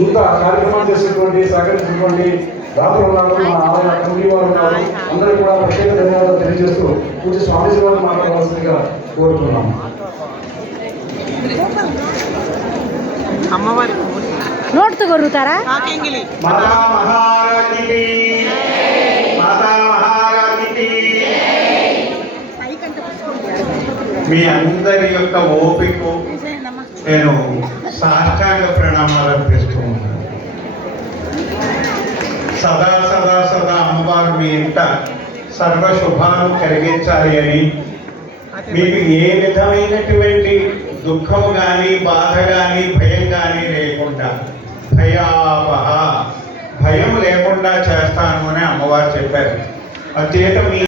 ఇంత కార్యక్రమాలు చేసినటువంటి సహకరించినటువంటి దాతలు ఉన్నారు మా ఆలయ కమిటీ వారు ఉన్నారు. అందరూ కూడా ప్రత్యేక ధన్యవాదాలు తెలియజేస్తూ పూజ స్వామీజీ వారు మాట్లాడవలసిందిగా కోరుతున్నాం. అమ్మవారి నోట్తో మాతా మాతా మహారాజ్ఞికి మీ అందరి యొక్క ఓపిక నేను సాష్టాంగ ప్రణామాలు అర్పిస్తూ ఉన్నాను. సదా సదా సదా అమ్మవారు మీ ఇంట సర్వశుభాలు కలిగించాలి అని మీకు ఏ విధమైనటువంటి దుఃఖం కానీ బాధ కానీ భయం కానీ లేకుండా భయావహ భయం లేకుండా చేస్తాను అని అమ్మవారు చెప్పారు. అచేత మీ